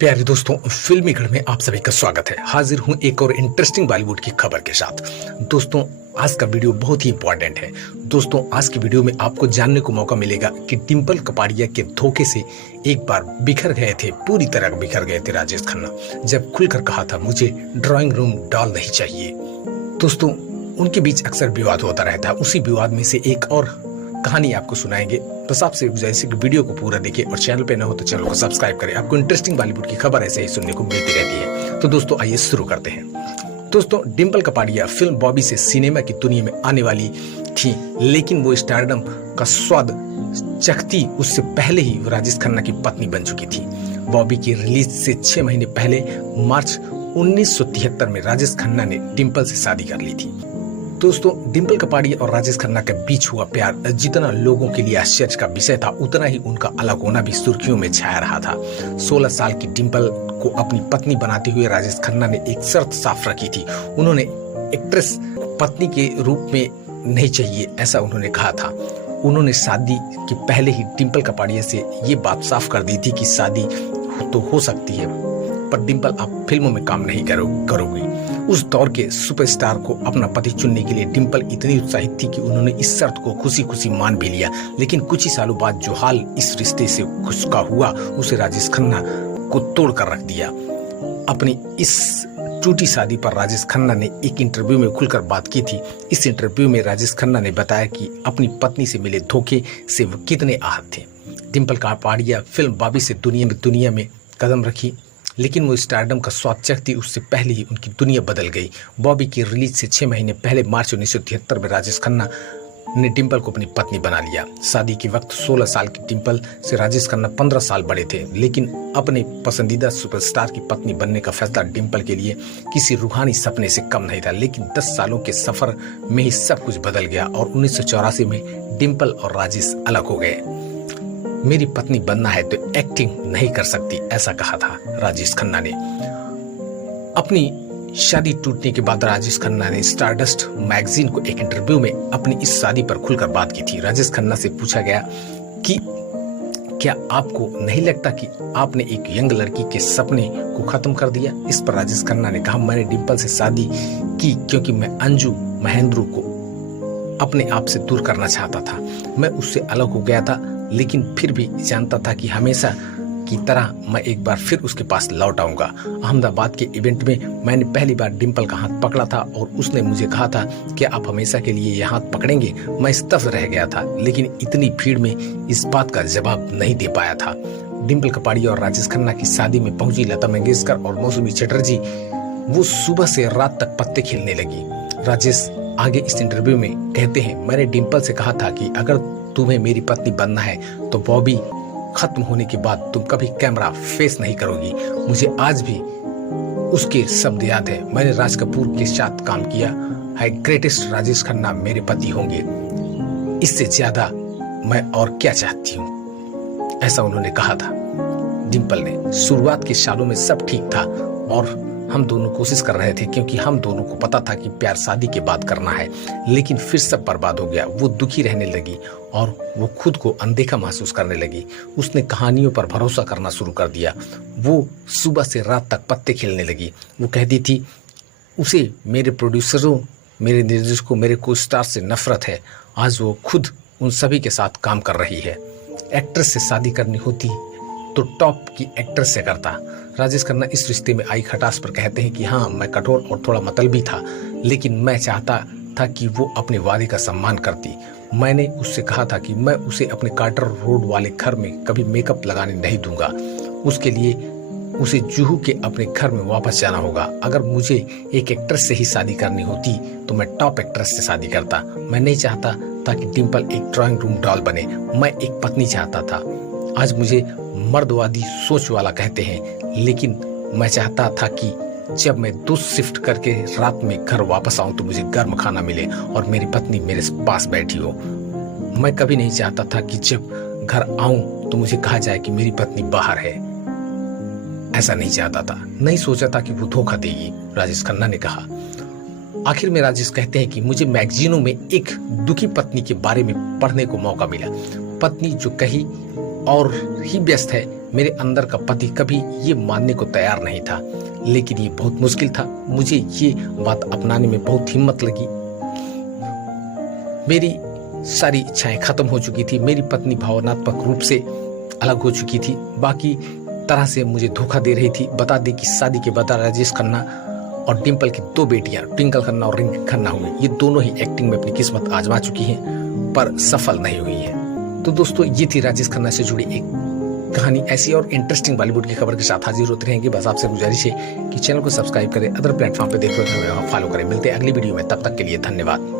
प्यारे दोस्तों, फिल्मी गढ़ में आप सभी का स्वागत है। हाजिर हूं एक और इंटरेस्टिंग बॉलीवुड की खबर के साथ। दोस्तों, आज का वीडियो बहुत ही इंपॉर्टेंट है। दोस्तों, आज की वीडियो में आपको जानने को मौका मिलेगा कि डिंपल कपाड़िया के धोखे से एक बार बिखर गए थे, पूरी तरह बिखर गए थे राजेश खन्ना, जब खुलकर कहा था मुझे ड्राइंग रूम डॉल नहीं चाहिए। दोस्तों, उनके बीच अक्सर विवाद होता रहता है। उसी विवाद में से एक और कहानी आपको सुनाएंगे। बस आपसे गुजारिश है कि वीडियो को पूरा देखिए और चैनल पे न हो तो चैनल को सब्सक्राइब करें। आपको इंटरेस्टिंग बॉलीवुड की खबर ऐसे ही सुनने को मिलती रहती है। तो दोस्तों, आइए शुरू करते हैं। दोस्तों, डिंपल कपाड़िया फिल्म बॉबी से सिनेमा की दुनिया में आने वाली थी, लेकिन वो स्टारडम का स्वाद चखती उससे पहले ही वो राजेश खन्ना की पत्नी बन चुकी थी। बॉबी की रिलीज से 6 महीने पहले मार्च 1973 में राजेश खन्ना ने डिंपल से शादी कर ली थी। दोस्तों, डिंपल कपाड़िया और राजेश खन्ना के बीच हुआ प्यार जितना लोगों के लिए आश्चर्य का विषय था, उतना ही उनका अलग होना भी सुर्खियों में छाया रहा था। 16 साल की डिंपल को अपनी पत्नी बनाते हुए राजेश खन्ना ने एक शर्त साफ रखी थी। उन्होंने एक्ट्रेस पत्नी के रूप में नहीं चाहिए, ऐसा उन्होंने कहा था। उन्होंने शादी के पहले ही डिंपल कपाड़िया से ये बात साफ कर दी थी कि शादी तो हो सकती है, पर डिंपल आप फिल्मों में काम नहीं करोगी। उस दौर के सुपरस्टार को अपना पति चुनने के लिए डिंपल इतनी उत्साहित थी कि उन्होंने इस शर्त को खुशी खुशी मान भी लिया। लेकिन कुछ ही सालों बाद जो हाल इस रिश्ते से खुशका हुआ, उसे राजेश खन्ना को तोड़ कर रख दिया। अपनी इस टूटी शादी पर राजेश खन्ना ने एक इंटरव्यू में खुलकर बात की थी। इस इंटरव्यू में राजेश खन्ना ने बताया कि अपनी पत्नी से मिले धोखे से वो कितने आहत थे। डिंपल कपाड़िया फिल्म बॉबी से दुनिया में कदम रखी, लेकिन वो स्टारडम का स्वाद चखती उससे पहले ही उनकी दुनिया बदल गई। बॉबी की रिलीज से 6 महीने पहले मार्च 1973 में राजेश खन्ना ने डिंपल को अपनी पत्नी बना लिया। शादी के वक्त 16 साल की डिंपल से राजेश खन्ना 15 साल बड़े थे, लेकिन अपने पसंदीदा सुपरस्टार की पत्नी बनने का फैसला डिंपल के लिए किसी रूहानी सपने से कम नहीं था। लेकिन 10 सालों के सफर में ही सब कुछ बदल गया और 1984 में डिंपल और राजेश अलग हो गए। मेरी पत्नी बनना है तो एक्टिंग नहीं कर सकती, ऐसा कहा था राजेश खन्ना ने। अपनी शादी टूटने के बाद राजेश खन्ना ने स्टारडस्ट मैगजीन को एक इंटरव्यू में अपनी इस शादी पर खुलकर बात की थी। राजेश खन्ना से पूछा गया कि क्या आपको नहीं लगता कि आपने एक यंग लड़की के सपने को खत्म कर दिया? इस पर राजेश खन्ना ने कहा, मैंने डिंपल से शादी की क्योंकि मैं अंजू महेंद्रू को अपने आप से दूर करना चाहता था। मैं उससे अलग हो गया था, लेकिन फिर भी जानता था कि हमेशा की तरह मैं एक बार फिर उसके पास लौट आऊंगा। अहमदाबाद के इवेंट में मैंने पहली बार डिंपल का हाथ पकड़ा था और उसने मुझे कहा था कि आप हमेशा के लिए ये हाथ पकड़ेंगे। मैं स्तब्ध रह गया था, लेकिन इतनी भीड़ में इस बात का जवाब नहीं दे पाया था। डिंपल कपाड़िया और राजेश खन्ना की शादी में पहुंची लता मंगेशकर और मौसमी चटर्जी वो सुबह से रात तक पत्ते खेलने लगी। राजेश आगे इस इंटरव्यू में कहते हैं, मैंने डिंपल से कहा था कि अगर तुम्हें मेरी पत्नी बनना है तो बॉबी खत्म होने के बाद तुम कभी कैमरा फेस नहीं करोगी। मुझे आज भी उसके शब्द याद है, मैंने राज कपूर के साथ काम किया है, ग्रेटेस्ट राजेश खन्ना मेरे पति होंगे, इससे ज्यादा मैं और क्या चाहती हूँ, ऐसा उन्होंने कहा था डिंपल ने। शुरुआत के सालों में सब ठीक था और हम दोनों कोशिश कर रहे थे, क्योंकि हम दोनों को पता था कि प्यार शादी के बाद करना है। लेकिन फिर सब बर्बाद हो गया। वो दुखी रहने लगी और वो खुद को अनदेखा महसूस करने लगी। उसने कहानियों पर भरोसा करना शुरू कर दिया। वो सुबह से रात तक पत्ते खेलने लगी। वो कहती थी उसे मेरे प्रोड्यूसरों, मेरे निर्देशकों, मेरे को स्टार से नफरत है। आज वो खुद उन सभी के साथ काम कर रही है। एक्ट्रेस से शादी करनी होती तो टॉप की एक्ट्रेस से करता। राजेश खन्ना इस रिश्ते में आई खटास पर कहते हैं कि हाँ, मैं कठोर और थोड़ा मतलबी था, लेकिन मैं चाहता था कि वो अपने वादे का सम्मान करती। मैंने उससे कहा था कि मैं उसे अपने कार्टर रोड वाले घर में कभी मेकअप लगाने नहीं दूंगा। उसके लिए उसे जुहू के अपने घर में वापस जाना होगा। अगर मुझे एक एक्ट्रेस से ही शादी करनी होती तो मैं टॉप एक्ट्रेस से शादी करता। मैं नहीं चाहता था कि डिंपल एक ड्राइंग रूम डॉल बने। मैं एक पत्नी चाहता था। आज मुझे मर्दवादी सोच वाला कहते हैं, लेकिन मैं चाहता था कि जब मैं 2 शिफ्ट करके रात में घर वापस आऊं तो मुझे गर्म खाना मिले और मेरी पत्नी मेरे पास बैठी हो। मैं कभी नहीं चाहता था कि जब घर आऊं तो मुझे कहा जाए कि मेरी पत्नी बाहर है। ऐसा नहीं चाहता था, नहीं सोचा था कि वो धोखा देगी, राजेश खन्ना ने कहा। आखिर में राजेश कहते हैं कि मुझे मैगजीनों में एक दुखी पत्नी के बारे में पढ़ने को मौका मिला। पत्नी जो कहीं और ही व्यस्त है, मेरे अंदर का पति कभी ये मानने को तैयार नहीं था, लेकिन ये बहुत मुश्किल था। मुझे ये बात अपनाने में बहुत हिम्मत लगी। मेरी सारी इच्छाएं खत्म हो चुकी थी। मेरी पत्नी भावनात्मक रूप से अलग हो चुकी थी, बाकी तरह से मुझे धोखा दे रही थी। बता दें कि शादी के बाद राजेश खन्ना और डिम्पल की 2 बेटियां ट्विंकल खन्ना और रिंकी खन्ना हुई। ये दोनों ही एक्टिंग में अपनी किस्मत आजमा चुकी हैं, पर सफल नहीं हुई हैं। तो दोस्तों, ये थी राजेश खन्ना से जुड़ी एक कहानी। ऐसी और इंटरेस्टिंग बॉलीवुड की खबर के साथ हाजिर होते रहेंगे। बस आपसे गुजारिश है कि चैनल को सब्सक्राइब करें, अदर प्लेटफॉर्म पे देख रहे हैं फॉलो करें। मिलते हैं अगली वीडियो में, तब तक के लिए धन्यवाद।